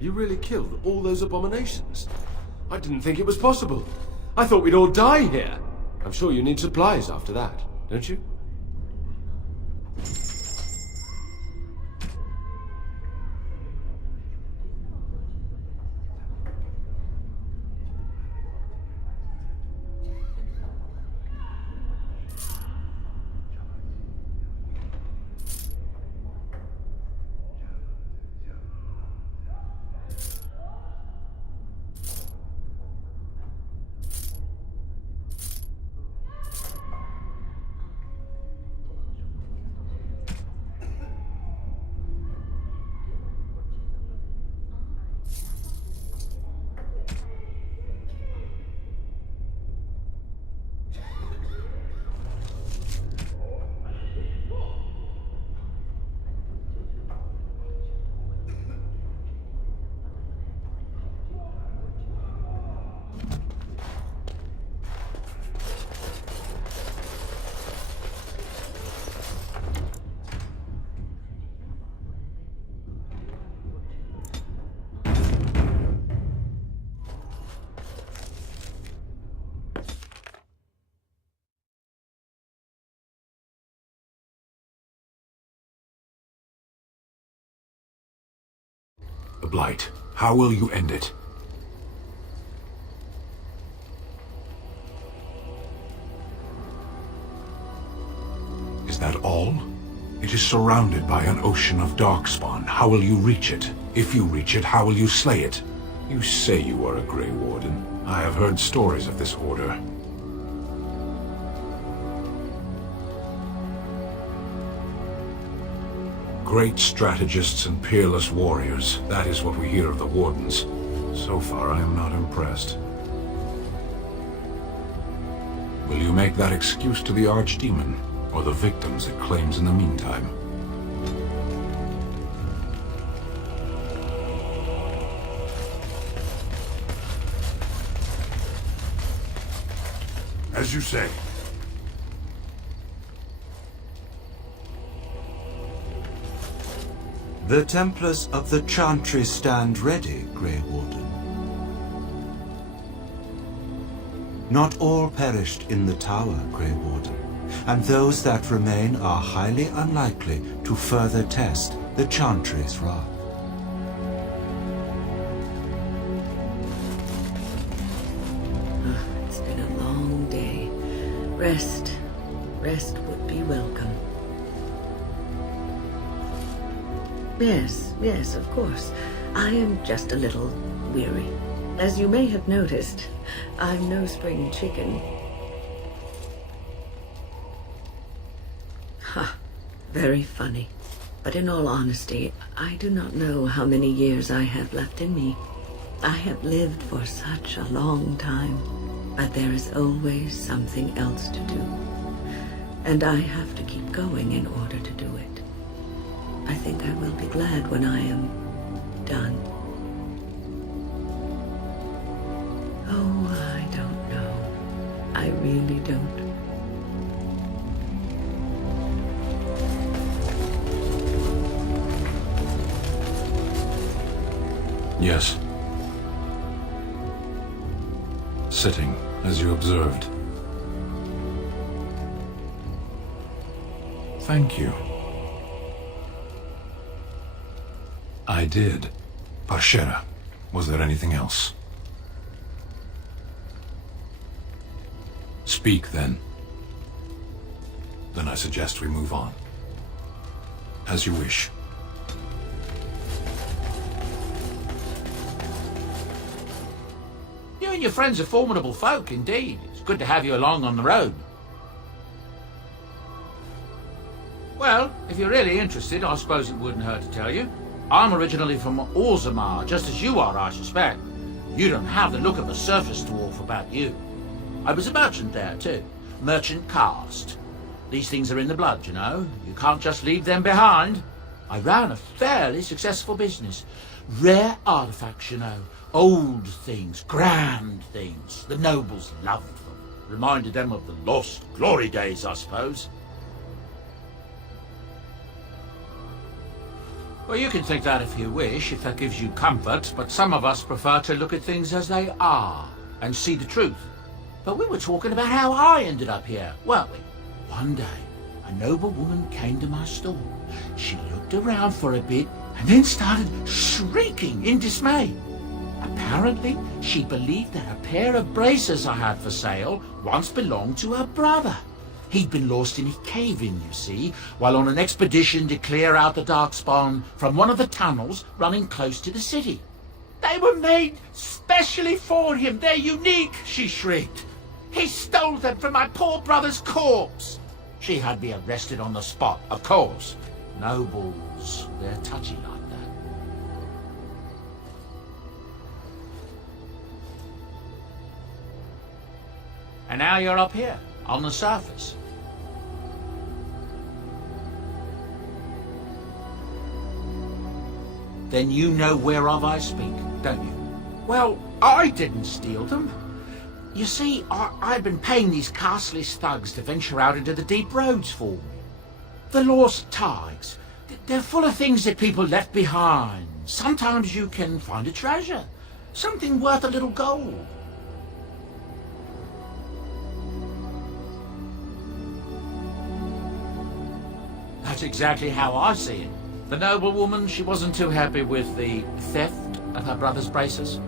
You really killed all those abominations? I didn't think it was possible. I thought we'd all die here. I'm sure you need supplies after that, don't you? The Blight. How will you end it? Is that all? It is surrounded by an ocean of darkspawn. How will you reach it? If you reach it, how will you slay it? You say you are a Grey Warden. I have heard stories of this order. Great strategists and peerless warriors. That is what we hear of the Wardens. So far, I am not impressed. Will you make that excuse to the Archdemon, or the victims it claims in the meantime? As you say. The Templars of the Chantry stand ready, Grey Warden. Not all perished in the tower, Grey Warden, and those that remain are highly unlikely to further test the Chantry's wrath. It's been a long day. Rest would be welcome. Yes, of course. I am just a little weary. As you may have noticed, I'm no spring chicken. Ha, very funny. But in all honesty, I do not know how many years I have left in me. I have lived for such a long time, but there is always something else to do. And I have to keep going in order to do it. I think I will be glad when I am done. Oh, I don't know. I really don't. Yes. Sitting, as you observed. Thank you. I did. Parshera, was there anything else? Speak, then. Then I suggest we move on. As you wish. You and your friends are formidable folk, indeed. It's good to have you along on the road. Well, if you're really interested, I suppose it wouldn't hurt to tell you. I'm originally from Orzammar, just as you are, I suspect. You don't have the look of a surface dwarf about you. I was a merchant there, too. Merchant caste. These things are in the blood, you know. You can't just leave them behind. I ran a fairly successful business. Rare artifacts, you know. Old things, grand things. The nobles loved them. Reminded them of the lost glory days, I suppose. Well, you can think that if you wish, if that gives you comfort, but some of us prefer to look at things as they are and see the truth. But we were talking about how I ended up here, weren't we? One day, a noble woman came to my store. She looked around for a bit and then started shrieking in dismay. Apparently, she believed that a pair of braces I had for sale once belonged to her brother. He'd been lost in a cave-in, you see, while on an expedition to clear out the Darkspawn from one of the tunnels running close to the city. They were made specially for him. They're unique, she shrieked. He stole them from my poor brother's corpse. She had me arrested on the spot, of course. Nobles, they're touchy like that. And now you're up here, on the surface. Then you know whereof I speak, don't you? Well, I didn't steal them. You see, I've been paying these castless thugs to venture out into the deep roads for me. The lost tides. They're full of things that people left behind. Sometimes you can find a treasure. Something worth a little gold. That's exactly how I see it. The noblewoman, she wasn't too happy with the theft of her brother's braces.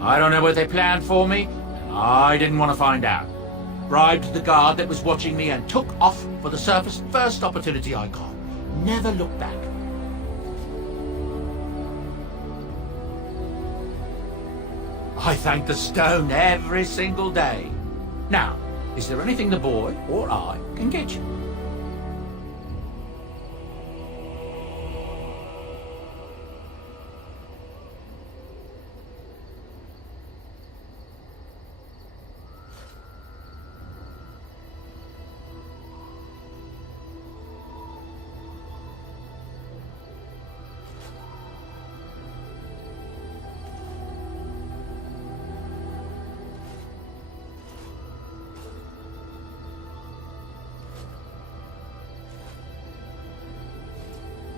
I don't know what they planned for me, and I didn't want to find out. Bribed the guard that was watching me and took off for the surface first opportunity I got. Never looked back. I thank the stone every single day. Now, is there anything the boy or I can get you?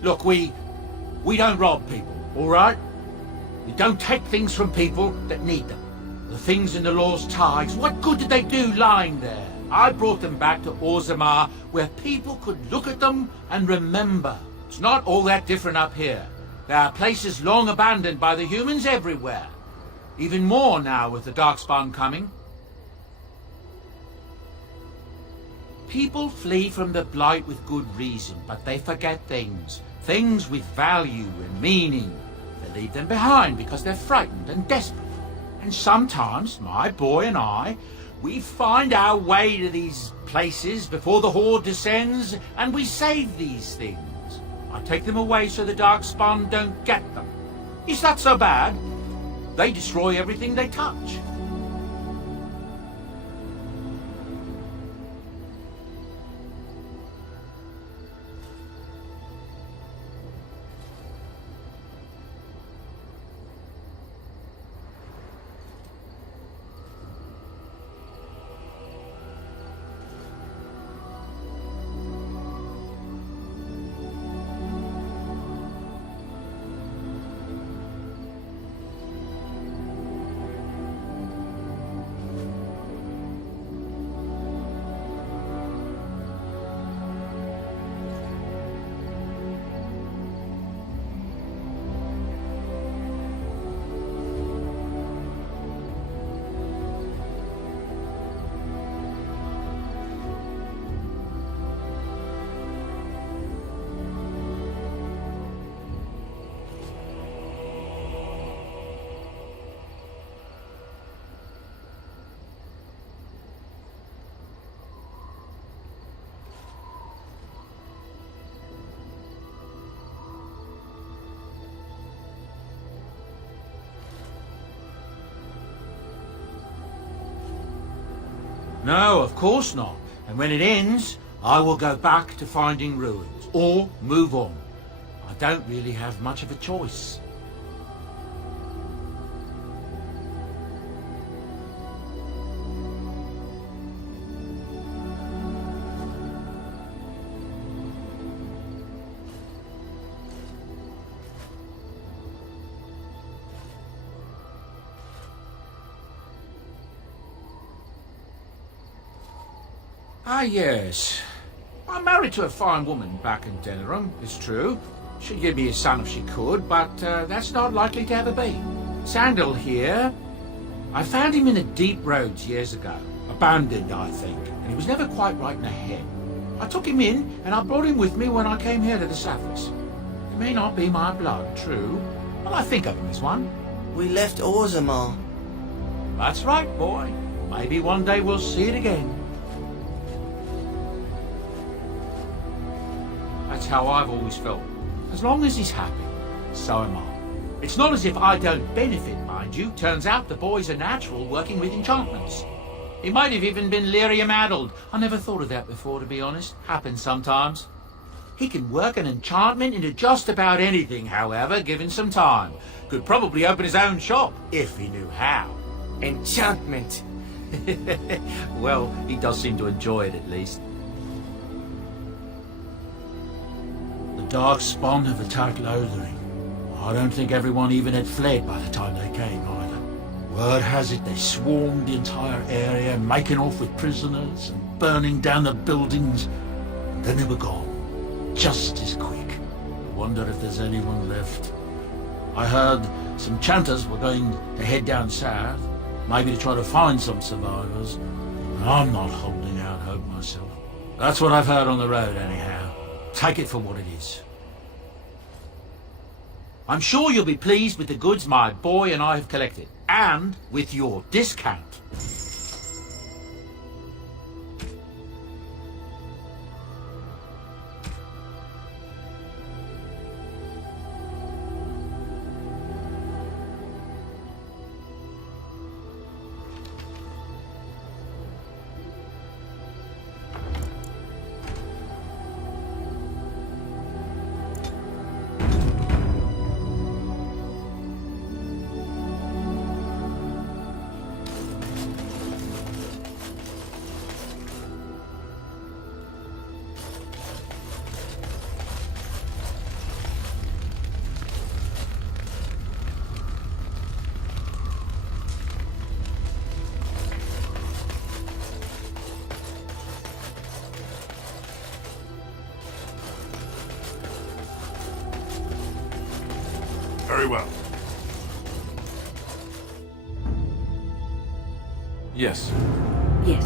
Look, we don't rob people, all right? We don't take things from people that need them. The things in the lost tides, what good did they do lying there? I brought them back to Orzammar where people could look at them and remember. It's not all that different up here. There are places long abandoned by the humans everywhere. Even more now with the Darkspawn coming. People flee from the Blight with good reason, but they forget things. Things with value and meaning. They leave them behind because they're frightened and desperate. And sometimes, my boy and I, we find our way to these places before the Horde descends, and we save these things. I take them away so the Darkspawn don't get them. Is that so bad? They destroy everything they touch. No, of course not. And when it ends, I will go back to finding ruins, or move on. I don't really have much of a choice. Ah, yes. I'm married to a fine woman back in Denerim, it's true. She'd give me a son if she could, but that's not likely to ever be. Sandal here. I found him in the deep roads years ago. Abandoned, I think, and he was never quite right in the head. I took him in, and I brought him with me when I came here to the surface. He may not be my blood, true, but I think of him as one. We left Orzammar. That's right, boy. Maybe one day we'll see it again. That's how I've always felt. As long as he's happy, so am I. It's not as if I don't benefit, mind you. Turns out the boy's a natural working with enchantments. He might have even been lyrium-addled. I never thought of that before, to be honest. Happens sometimes. He can work an enchantment into just about anything, however, given some time. Could probably open his own shop, if he knew how. Enchantment. Well, he does seem to enjoy it, at least. The Darkspawn have attacked Lothering. I don't think everyone even had fled by the time they came, either. Word has it they swarmed the entire area, making off with prisoners and burning down the buildings. And then they were gone, just as quick. I wonder if there's anyone left. I heard some chanters were going to head down south, maybe to try to find some survivors. And I'm not holding out hope myself. That's what I've heard on the road, anyhow. Take it for what it is. I'm sure you'll be pleased with the goods my boy and I have collected, and with your discount. Very well. Yes. Yes.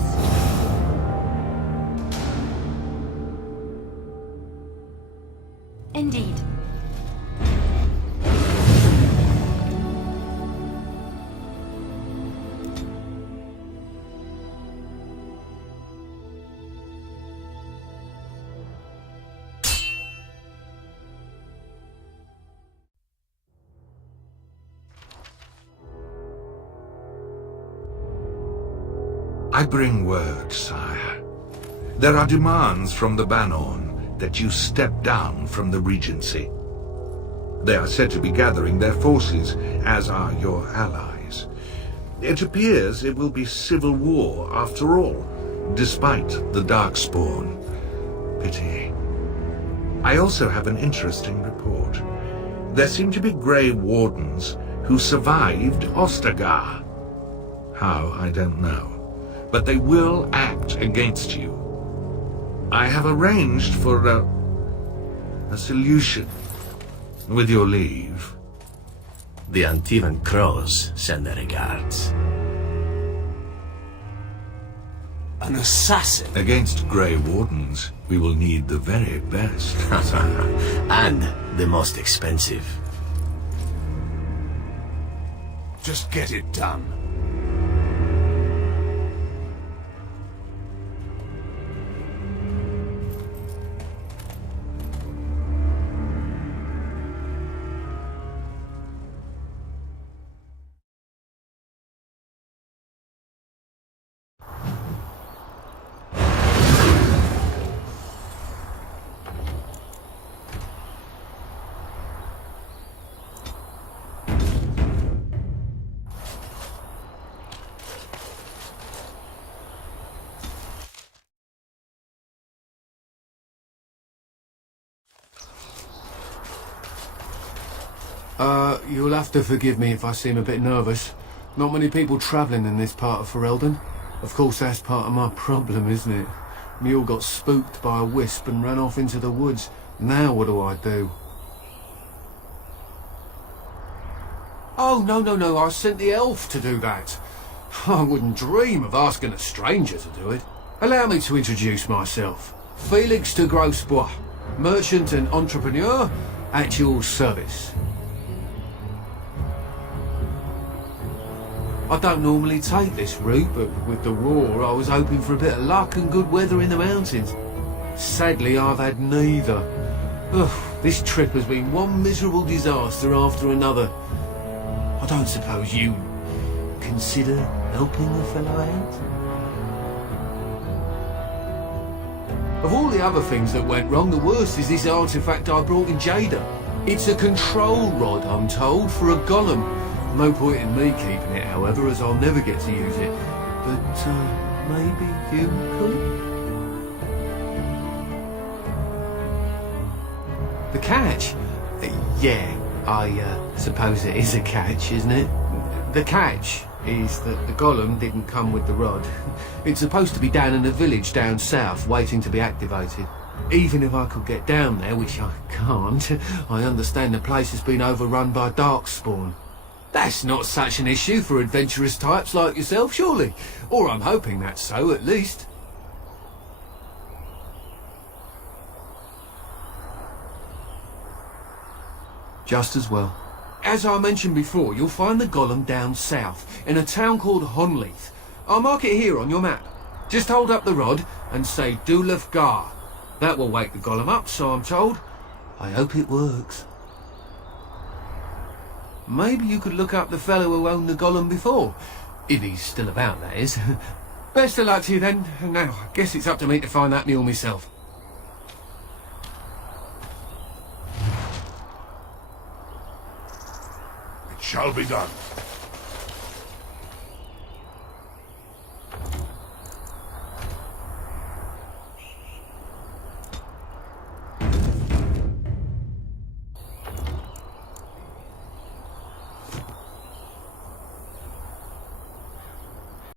Indeed. I bring word, sire. There are demands from the Bannorn that you step down from the Regency. They are said to be gathering their forces, as are your allies. It appears it will be civil war after all, despite the Darkspawn. Pity. I also have an interesting report. There seem to be Grey Wardens who survived Ostagar. How, I don't know. But they will act against you. I have arranged for a solution, with your leave. The Antivan Crows send their regards. An assassin? Against Grey Wardens, we will need the very best. And the most expensive. Just get it done. You'll have to forgive me if I seem a bit nervous. Not many people travelling in this part of Ferelden. Of course, that's part of my problem, isn't it? Mule got spooked by a wisp and ran off into the woods. Now what do I do? Oh, no, I sent the elf to do that. I wouldn't dream of asking a stranger to do it. Allow me to introduce myself. Felix de Grosbois, merchant and entrepreneur, at your service. I don't normally take this route, but with the war I was hoping for a bit of luck and good weather in the mountains. Sadly, I've had neither. Ugh, this trip has been one miserable disaster after another. I don't suppose you consider helping a fellow out? Of all the other things that went wrong, the worst is this artifact I brought in Jada. It's a control rod, I'm told, for a golem. No point in me keeping it, however, as I'll never get to use it. But, maybe you could? The catch? Yeah, I suppose it is a catch, isn't it? The catch is that the golem didn't come with the rod. It's supposed to be down in a village down south, waiting to be activated. Even if I could get down there, which I can't, I understand the place has been overrun by darkspawn. That's not such an issue for adventurous types like yourself, surely? Or I'm hoping that's so, at least. Just as well. As I mentioned before, you'll find the golem down south, in a town called Honleith. I'll mark it here on your map. Just hold up the rod and say Dulaf Gar. That will wake the golem up, so I'm told. I hope it works. Maybe you could look up the fellow who owned the golem before. If he's still about, that is. Best of luck to you then. Now, I guess it's up to me to find that mule myself. It shall be done.